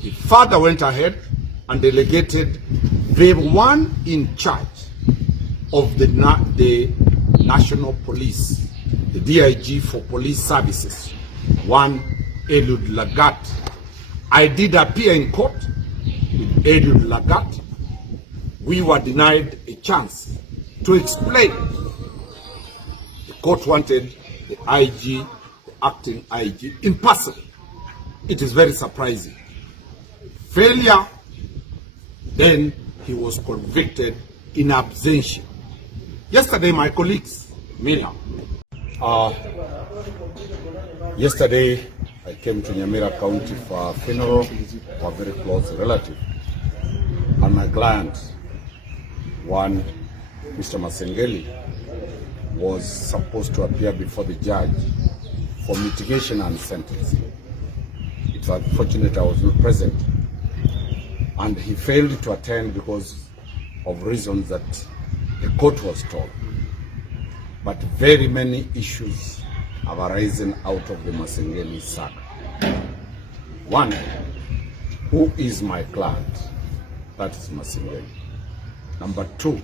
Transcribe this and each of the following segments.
He further went ahead and delegated the one in charge of the National Police, the DIG for Police Services, one Eliud Lagat. I did appear in court with Eliud Lagat. We were denied a chance to explain. The court wanted the IG, the acting IG, in person. It is very surprising. Failure, then he was convicted in absentia. Yesterday, my colleagues, Miriam, yesterday I came to Nyamira County for a funeral for a very close relative. And my client, one Mr. Masengeli, was supposed to appear before the judge for mitigation and sentencing. It's unfortunate I was not present, and he failed to attend because of reasons that the court was told. But very many issues have arisen out of the Masengeli saga. One, who is my client? That is Masengeli. Number two,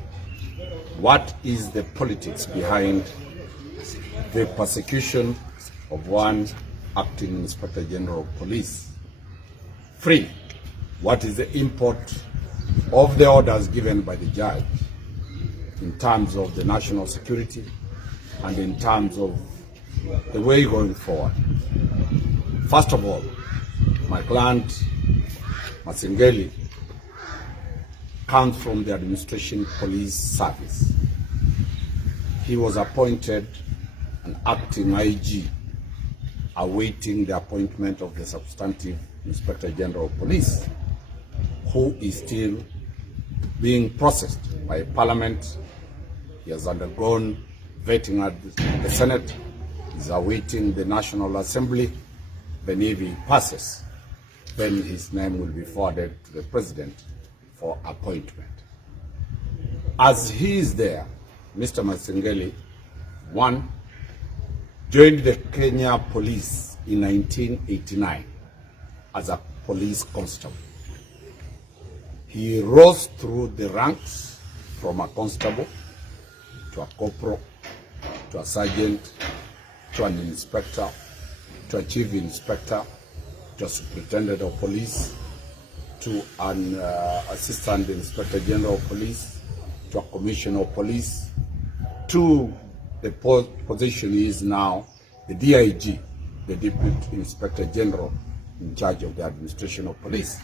what is the politics behind the persecution of one acting Inspector General of Police? Three, what is the import of the orders given by the judge in terms of the national security and in terms of the way going forward? First of all, my client, Masengeli, comes from the Administration Police Service. He was appointed an acting IG, awaiting the appointment of the substantive Inspector General of Police, who is still being processed by Parliament. He has undergone vetting at the Senate. He's awaiting the National Assembly. Then if he passes, then his name will be forwarded to the President for appointment. As he is there, Mr. Masengeli, one, joined the Kenya Police in 1989 as a police constable. He rose through the ranks from a constable to a corporal, to a sergeant, to an inspector, to a chief inspector, to a superintendent of police, to an assistant inspector general of police, to a commissioner of police, to the position he is now, the DIG, the Deputy Inspector General in charge of the administration of police.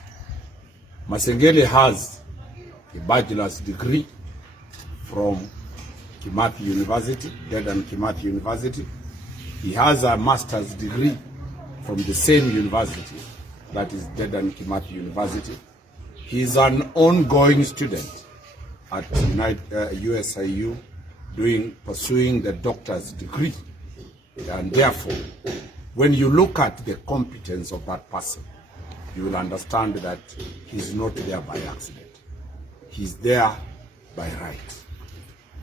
Masengeli has a bachelor's degree from Kimathi University, Dedan Kimathi University. He has a master's degree from the same university, that is Dedan Kimathi University. He is an ongoing student at USIU, pursuing the doctor's degree. And therefore, when you look at the competence of that person, you will understand that he's not there by accident. He's there by right.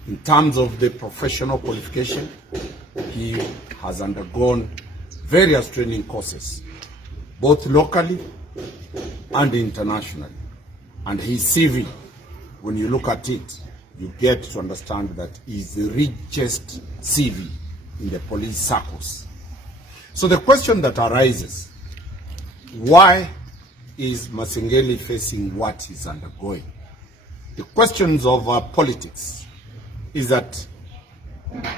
In terms of the professional qualification, he has undergone various training courses, both locally and internationally. And his CV, when you look at it, you get to understand that he's the richest CV in the police circles. So the question that arises, why is Masengeli facing what he's undergoing? The questions of politics is that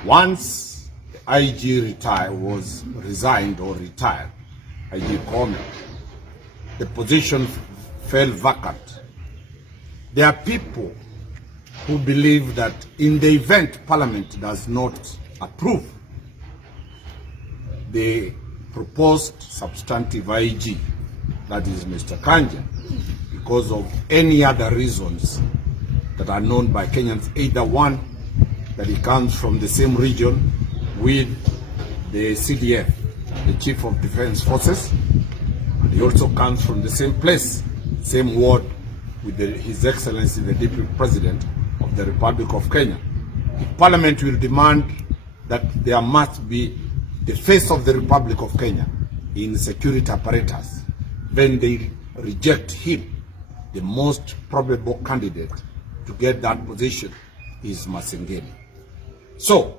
once the IG resigned or retired, IG Kome, the position fell vacant. There are people who believe that in the event Parliament does not approve the proposed substantive IG, that is Mr. Kanja, because of any other reasons that are known by Kenyans, either one, that he comes from the same region with the CDF, the Chief of Defense Forces, and he also comes from the same place, same ward with His Excellency the Deputy President of the Republic of Kenya. If Parliament will demand that there must be the face of the Republic of Kenya in security apparatus, then they reject him, the most probable candidate to get that position is Masengeli. So,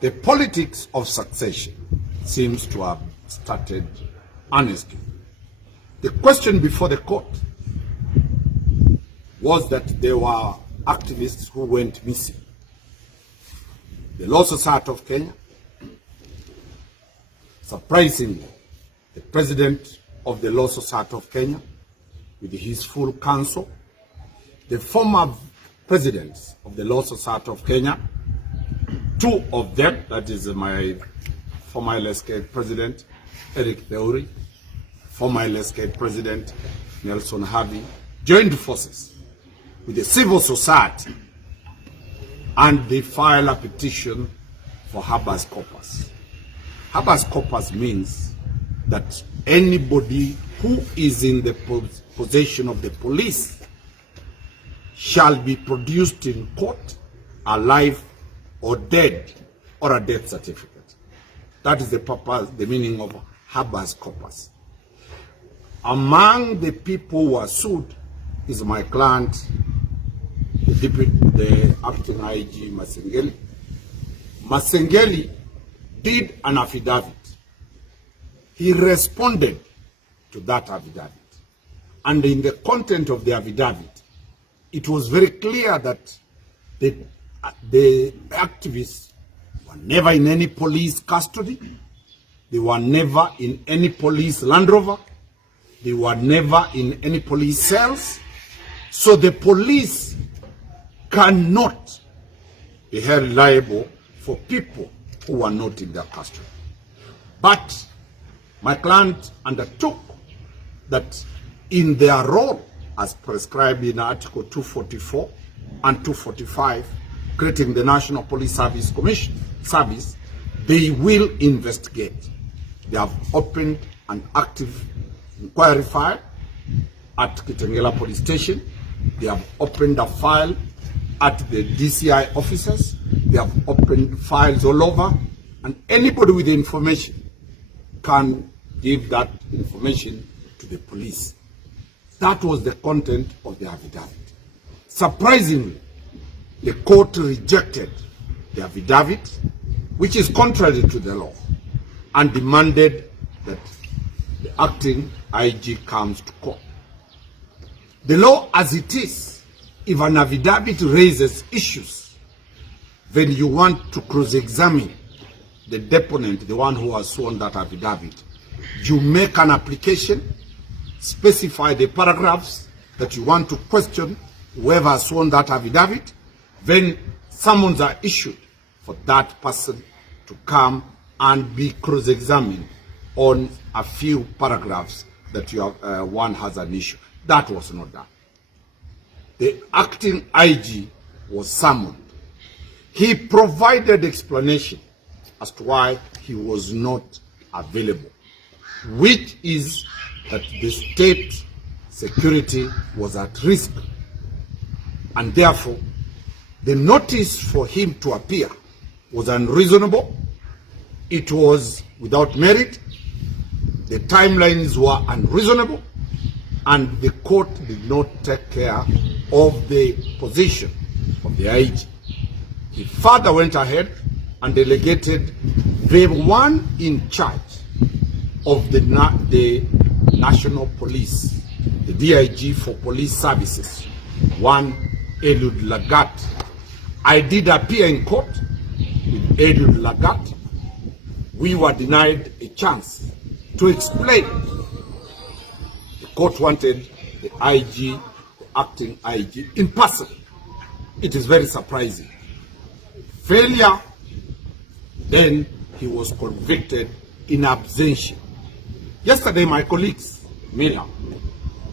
the politics of succession seems to have started honestly. The question before the court was that there were activists who went missing. The Law Society of Kenya, surprisingly, the president of the Law Society of Kenya, with his full council, the former presidents of the Law Society of Kenya, two of them, that is my former LSK president, Eric Theuri, former LSK president, Nelson Harvey, joined forces with the civil society and they filed a petition for habeas corpus. Habeas corpus means that anybody who is in the possession of the police shall be produced in court alive or dead, or a death certificate. That is the purpose, the meaning of habeas corpus. Among the people who are sued is my client, the acting IG Masengeli. Masengeli did an affidavit. He responded to that affidavit. And in the content of the affidavit, it was very clear that the activists were never in any police custody. They were never in any police Land Rover. They were never in any police cells. So the police cannot be held liable for people who are not in their custody. But my client undertook that in their role as prescribed in Article 244 and 245, creating the National Police Service Commission service, they will investigate. They have opened an active inquiry file at Kitengela Police Station. They have opened a file at the DCI offices. They have opened files all over, and anybody with the information can give that information to the police. That was the content of the affidavit. Surprisingly, the court rejected the affidavit, which is contrary to the law, and demanded that the acting IG comes to court. The law as it is, if an affidavit raises issues, then you want to cross-examine the deponent, the one who has sworn that affidavit. You make an application, specify the paragraphs that you want to question whoever has sworn that affidavit, then summons are issued for that person to come and be cross-examined on a few paragraphs that you have, one has an issue. That was not done. The acting IG was summoned. He provided explanation as to why he was not available, which is that the state security was at risk, and therefore the notice for him to appear was unreasonable. It was without merit. The timelines were unreasonable, and the court did not take care of the position of the IG. He further went ahead and delegated the one in charge of the National Police, the DIG for Police Services, one Eliud Lagat. I did appear in court with Eliud Lagat. We were denied a chance to explain. The court wanted the IG, the acting IG, in person. It is very surprising. Failure, then he was convicted in absentia. Yesterday, my colleagues, Mila,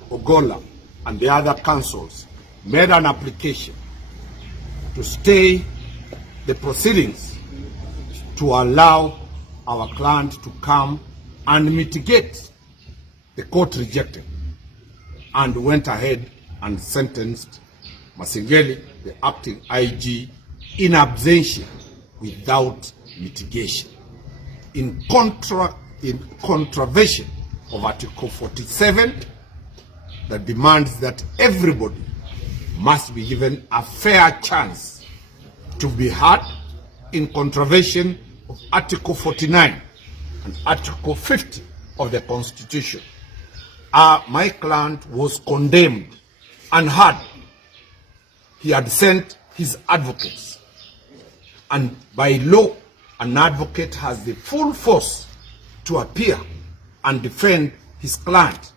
Ogola, and the other councils made an application to stay the proceedings to allow our client to come and mitigate. The court rejected and went ahead and sentenced Masengeli, the acting IG, in absentia without mitigation, in contravention of Article 47 that demands that everybody must be given a fair chance to be heard in contravention of Article 49 and Article 50 of the Constitution. My client was condemned and heard. He had sent his advocates, and by law, an advocate has the full force to appear and defend his client.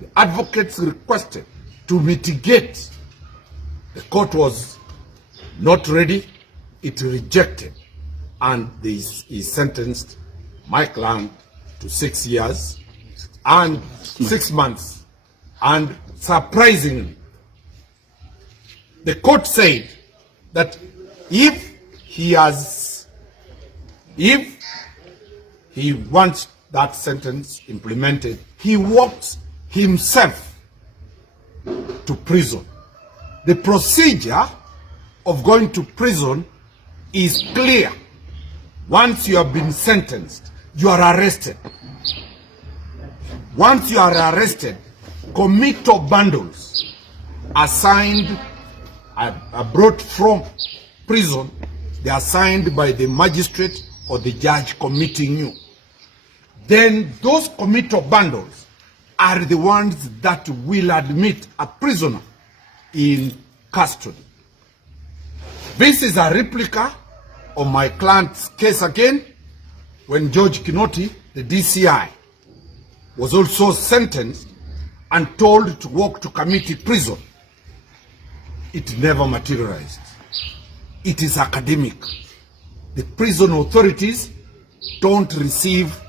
The advocates requested to mitigate. The court was not ready. It rejected, and he sentenced my client to 6 years and 6 months. And surprisingly, the court said that if he wants that sentence implemented, he walks himself to prison. The procedure of going to prison is clear. Once you have been sentenced, you are arrested. Once you are arrested, committal bundles are signed, are brought from prison. They are signed by the magistrate or the judge committing you. Then those committal bundles are the ones that will admit a prisoner in custody. This is a replica of my client's case again, when George Kinoti, the DCI, was also sentenced and told to walk to committee prison. It never materialized. It is academic. The prison authorities don't receive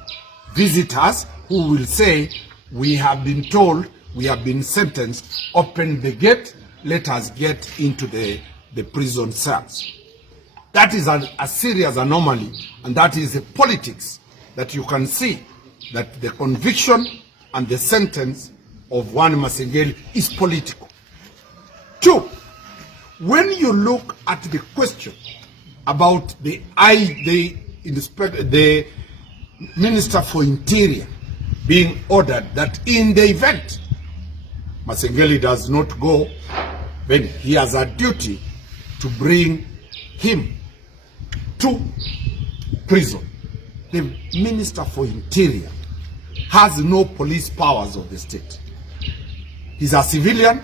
visitors who will say, we have been told, we have been sentenced, open the gate, let us get into the prison cells. That is a serious anomaly, and that is the politics that you can see, that the conviction and the sentence of one Masengeli is political. Two, when you look at the question about the Minister for Interior being ordered that in the event Masengeli does not go, then he has a duty to bring him to prison. The Minister for Interior has no police powers of the state. He's a civilian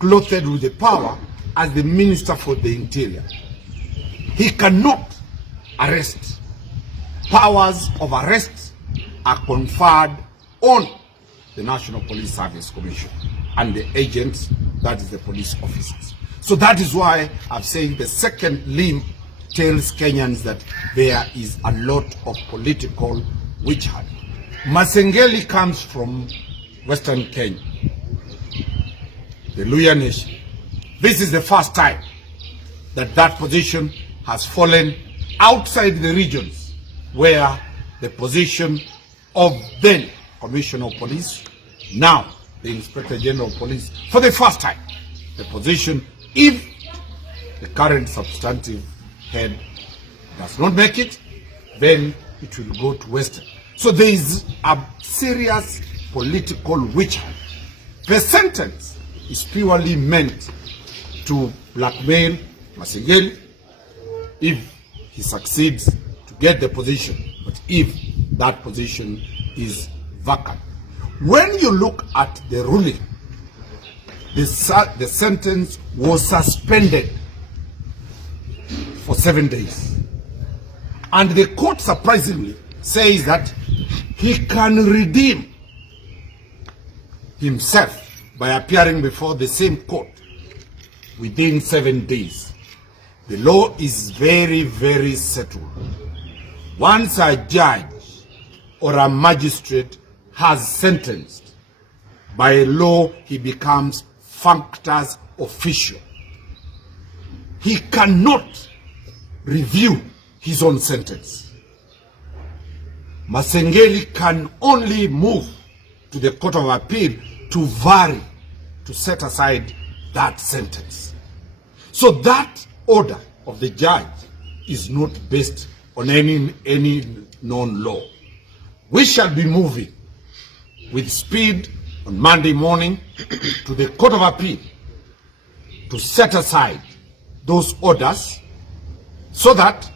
clothed with the power as the Minister for the Interior. He cannot arrest. Powers of arrest are conferred on the National Police Service Commission and the agents, that is the police officers. So that is why I've said the second limb tells Kenyans that there is a lot of political witch hunt. Masengeli comes from Western Kenya, the Luhya nation. This is the first time that that position has fallen outside the regions where the position of then Commissioner of Police, now the Inspector General of Police, for the first time, the position, if the current substantive head does not make it, then it will go to Western. So there is a serious political witch hunt. The sentence is purely meant to blackmail Masengeli if he succeeds to get the position, but if that position is vacant. When you look at the ruling, the sentence was suspended for 7 days. And the court surprisingly says that he can redeem himself by appearing before the same court within 7 days. The law is very, very settled. Once a judge or a magistrate has sentenced, by law he becomes functus official. He cannot review his own sentence. Masengeli can only move to the Court of Appeal to vary, to set aside that sentence. So that order of the judge is not based on any known law. We shall be moving with speed on Monday morning to the Court of Appeal to set aside those orders, so that,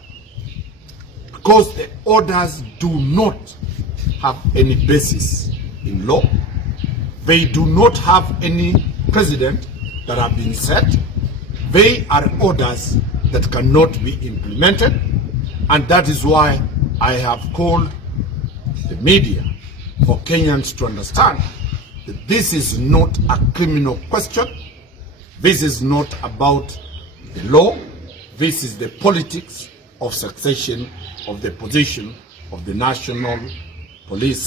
because the orders do not have any basis in law, they do not have any precedent that have been set, they are orders that cannot be implemented, and that is why I have called the media for Kenyans to understand that this is not a criminal question. This is not about the law. This is the politics of succession of the position of the national police.